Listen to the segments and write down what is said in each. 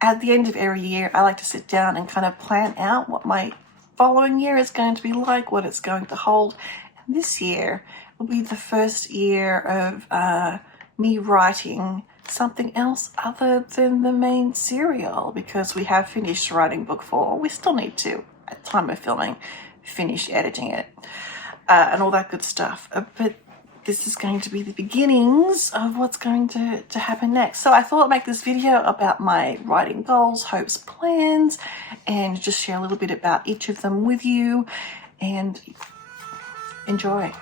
at the end of every year, I like to sit down and kind of plan out what my following year is going to be like, what it's going to hold. And this year will be the first year of me writing something else other than the main serial, because we have finished writing book 4. We still need to, at time of filming, finish editing it and all that good stuff. But this is going to be the beginnings of what's going to happen next. So I thought I'd make this video about my writing goals, hopes, plans, and just share a little bit about each of them with you, and enjoy.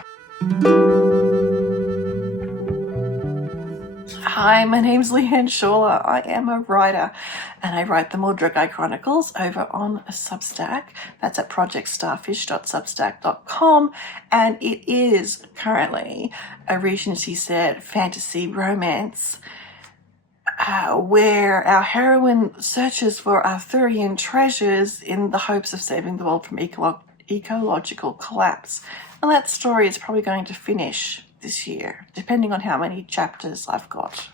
Hi, my name's Leanne Shawler. I am a writer and I write the Mordred Guy Chronicles over on Substack. That's at projectstarfish.substack.com, and it is currently a Regency set fantasy romance where our heroine searches for Arthurian treasures in the hopes of saving the world from ecological collapse. And that story is probably going to finish this year, depending on how many chapters I've got.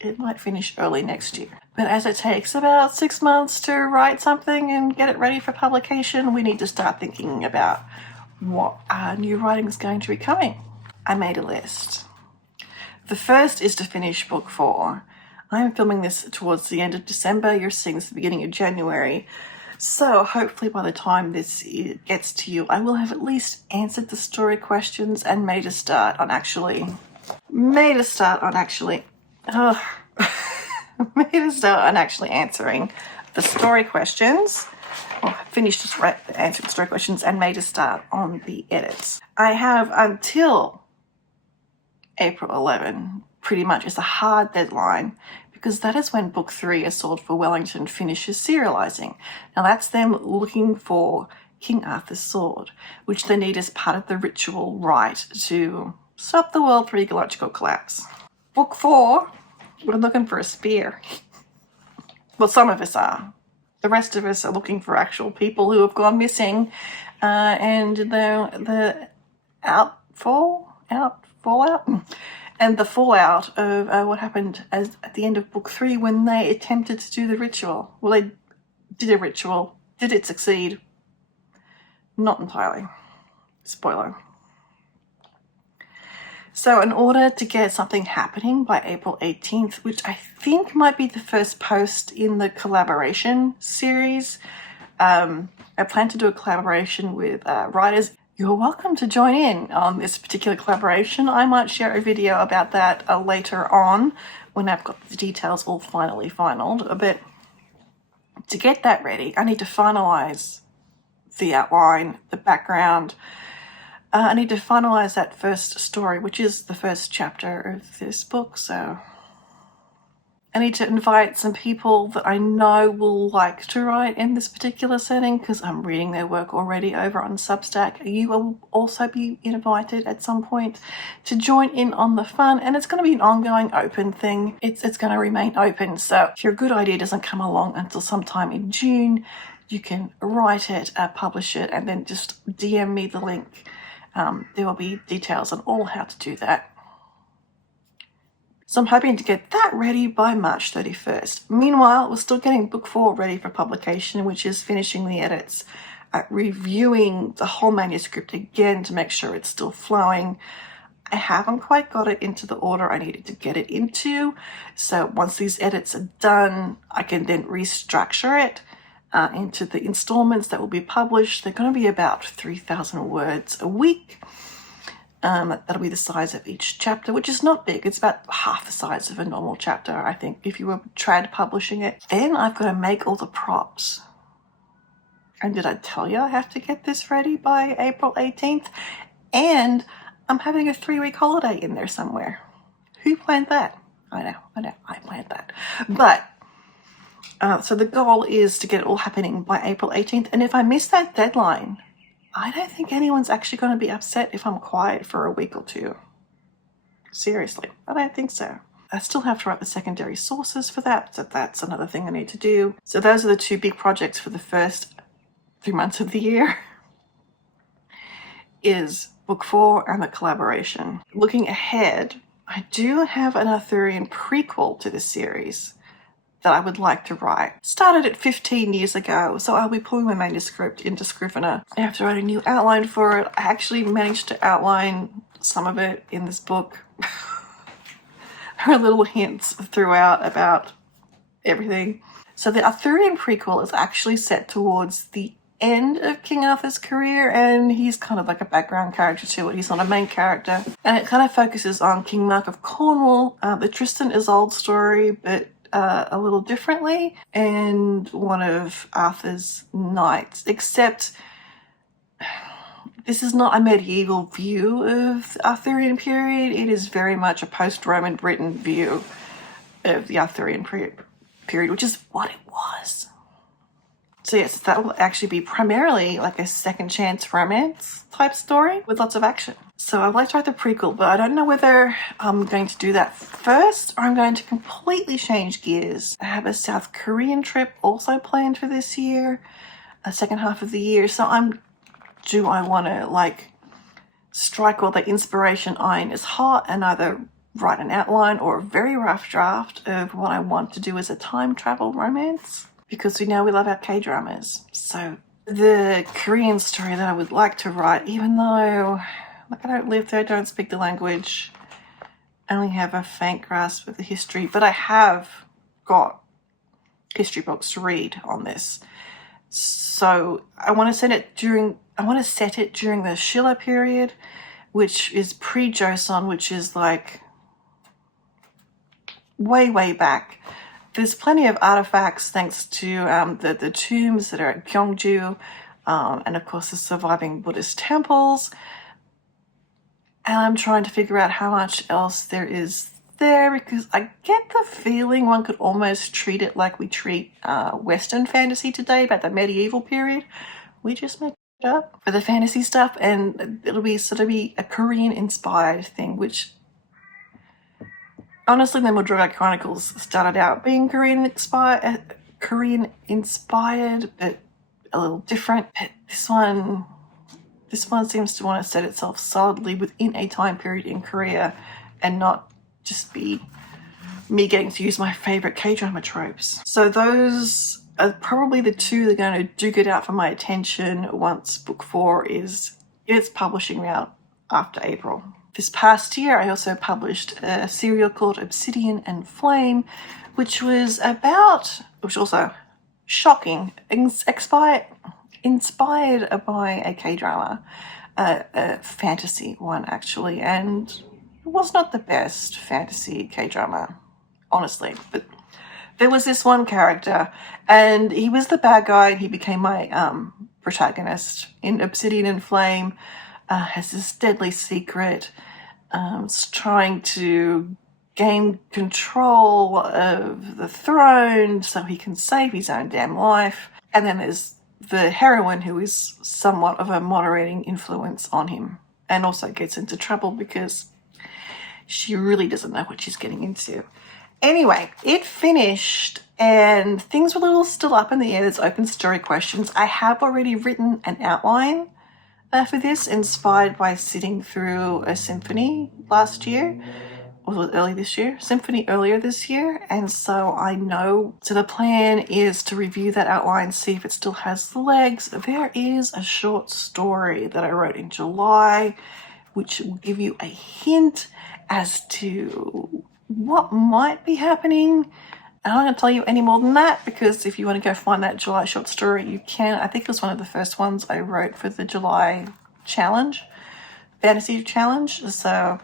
It might finish early next year. But as it takes about 6 months to write something and get it ready for publication, we need to start thinking about what new writing is going to be coming. I made a list. The first is to finish book 4. I'm filming this towards the end of December. You're seeing this at the beginning of January. So hopefully by the time this gets to you, I will have at least answered the story questions and made a start on actually answering the story questions. Well, I finished answering the story questions and made a start on the edits. I have until April 11, pretty much, as a hard deadline, because that is when book 3, A Sword for Wellington, finishes serializing. Now that's them looking for King Arthur's sword, which they need as part of the ritual rite to stop the world from ecological collapse. Book 4, we're looking for a spear. Well, some of us are. The rest of us are looking for actual people who have gone missing, and the fallout and the fallout of what happened at the end of book 3 when they attempted to do the ritual. Well, they did a ritual. Did it succeed? Not entirely. Spoiler. So in order to get something happening by April 18th, which I think might be the first post in the collaboration series, I plan to do a collaboration with writers. You're welcome to join in on this particular collaboration. I might share a video about that later on when I've got the details all finalized. But to get that ready, I need to finalize the outline, the background. I need to finalize that first story, which is the first chapter of this book. So I need to invite some people that I know will like to write in this particular setting, because I'm reading their work already over on Substack. You will also be invited at some point to join in on the fun, and it's going to be an ongoing open thing. It's going to remain open. So if your good idea doesn't come along until sometime in June, you can write it, publish it, and then just DM me the link. There will be details on all how to do that. So I'm hoping to get that ready by March 31st. Meanwhile, we're still getting book 4 ready for publication, which is finishing the edits, reviewing the whole manuscript again to make sure it's still flowing. I haven't quite got it into the order I needed to get it into. So once these edits are done, I can then restructure it into the installments that will be published. They're going to be about 3,000 words a week. That'll be the size of each chapter, which is not big. It's about half the size of a normal chapter, I think, if you were trad publishing it. Then I've got to make all the props. And did I tell you I have to get this ready by April 18th? And I'm having a 3-week holiday in there somewhere. Who planned that? I know, I planned that. But, so the goal is to get it all happening by April 18th. And if I miss that deadline, I don't think anyone's actually going to be upset if I'm quiet for a week or two. Seriously, I don't think so. I still have to write the secondary sources for that, so that's another thing I need to do. So those are the 2 big projects for the first 3 months of the year, is book 4 and the collaboration. Looking ahead, I do have an Arthurian prequel to this series that I would like to write. Started it 15 years ago, so I'll be pulling my manuscript into Scrivener. I have to write a new outline for it. I actually managed to outline some of it in this book. There are little hints throughout about everything. So the Arthurian prequel is actually set towards the end of King Arthur's career, and he's kind of like a background character to it. He's not a main character. And it kind of focuses on King Mark of Cornwall, the Tristan Isolde story, but a little differently, and one of Arthur's knights, except this is not a medieval view of the Arthurian period. It is very much a post-Roman Britain view of the Arthurian period, which is what it was. So yes, that will actually be primarily like a second chance romance type story with lots of action. So I'd like to write the prequel, but I don't know whether I'm going to do that first or I'm going to completely change gears. I have a South Korean trip also planned for this year, a second half of the year. So do I want to like strike while the inspiration iron is hot and either write an outline or a very rough draft of what I want to do as a time travel romance? Because we know we love our K-dramas. So the Korean story that I would like to write, even though like I don't live there, don't speak the language, I only have a faint grasp of the history, but I have got history books to read on this. So I want to set it during the Schiller period, which is pre-Joseon, which is like way back. There's plenty of artifacts thanks to the tombs that are at Gyeongju, and of course the surviving Buddhist temples. And I'm trying to figure out how much else there is there, because I get the feeling one could almost treat it like we treat Western fantasy today about the medieval period. We just make it up for the fantasy stuff, and it'll be sort of a Korean-inspired thing, which honestly, the Madrigal Chronicles started out being Korean-inspired, but a little different. But this one seems to want to set itself solidly within a time period in Korea and not just be me getting to use my favorite K-drama tropes. So those are probably the two that are going to duke it out for my attention once book 4 is its publishing route after April. This past year, I also published a serial called Obsidian and Flame, which was also shocking, inspired by a K-drama, a fantasy one actually, and it was not the best fantasy K-drama, honestly, but there was this one character, and he was the bad guy, and he became my protagonist in Obsidian and Flame. Has this deadly secret, trying to gain control of the throne so he can save his own damn life. And then there's the heroine, who is somewhat of a moderating influence on him, and also gets into trouble because she really doesn't know what she's getting into. Anyway, it finished and things were a little still up in the air. There's open story questions. I have already written an outline for this, inspired by sitting through a symphony last year, or was it symphony earlier this year, and so I know. So the plan is to review that outline, see if it still has the legs. There is a short story that I wrote in July, which will give you a hint as to what might be happening. I'm not going to tell you any more than that, because if you want to go find that July short story, you can. I think it was one of the first ones I wrote for the July fantasy challenge, so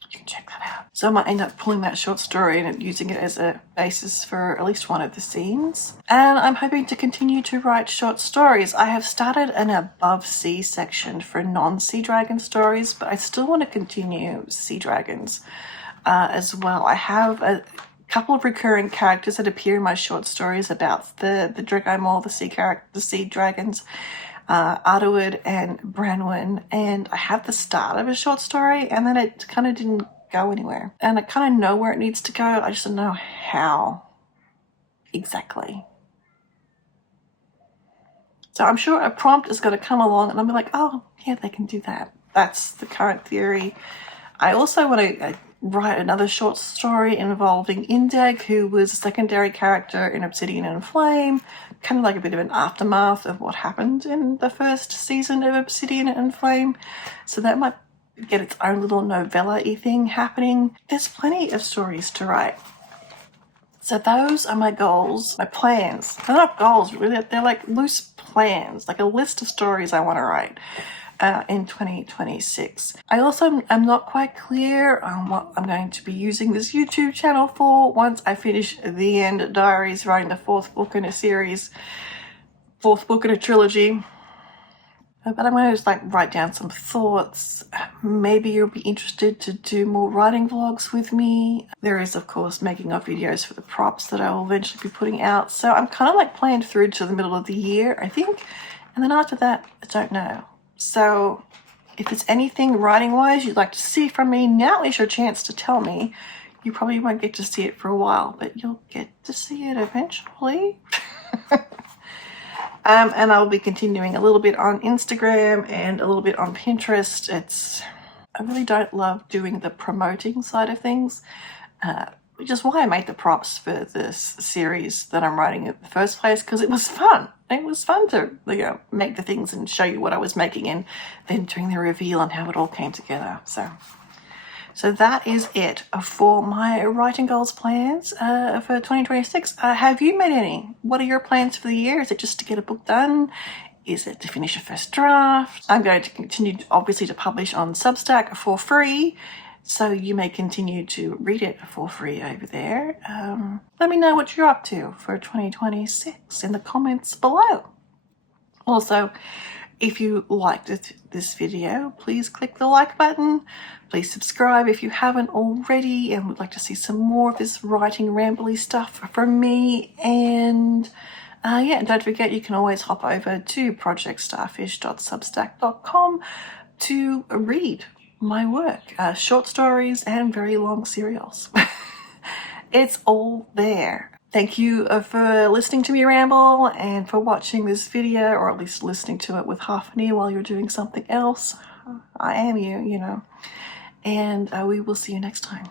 you can check that out. So I might end up pulling that short story and using it as a basis for at least one of the scenes. And I'm hoping to continue to write short stories. I have started an above sea section for non-Sea Dragon stories, but I still want to continue Sea Dragons as well. I have a couple of recurring characters that appear in my short stories about the Dragonmaw, the sea dragons, Ardawood and Branwen, and I have the start of a short story, and then it kind of didn't go anywhere. And I kind of know where it needs to go, I just don't know how exactly. So I'm sure a prompt is going to come along and I'll be like, oh yeah, they can do that. That's the current theory. I also want to write another short story involving Indeg, who was a secondary character in Obsidian and Flame, kind of like a bit of an aftermath of what happened in the first season of Obsidian and Flame. So that might get its own little novella-y thing happening. There's plenty of stories to write. So those are my goals, my plans. They're not goals, really. They're like loose plans, like a list of stories I want to write in 2026. I also am not quite clear on what I'm going to be using this YouTube channel for once I finish The End Diaries, writing the fourth book in a series, fourth book in a trilogy. But I'm going to just like write down some thoughts. Maybe you'll be interested to do more writing vlogs with me. There is, of course, making of videos for the props that I will eventually be putting out. So I'm kind of like planned through to the middle of the year, I think. And then after that, I don't know. So if it's anything writing-wise you'd like to see from me, now is your chance to tell me. You probably won't get to see it for a while, but you'll get to see it eventually. And I'll be continuing a little bit on Instagram and a little bit on Pinterest. I really don't love doing the promoting side of things, which is why I made the props for this series that I'm writing in the first place, because it was fun. It was fun to make the things and show you what I was making and then doing the reveal and how it all came together. So that is it for my writing goals plans for 2026. Have you made any? What are your plans for the year? Is it just to get a book done? Is it to finish a first draft? I'm going to continue, obviously, to publish on Substack for free, so you may continue to read it for free over there. Let me know what you're up to for 2026 in the comments below. Also, if you liked this video, please click the like button. Please subscribe if you haven't already and would like to see some more of this writing rambly stuff from me. And don't forget, you can always hop over to projectstarfish.substack.com to read my work, short stories and very long serials. It's all there. Thank you for listening to me ramble and for watching this video, or at least listening to it with half an ear while you're doing something else. I am you, you know. And we will see you next time.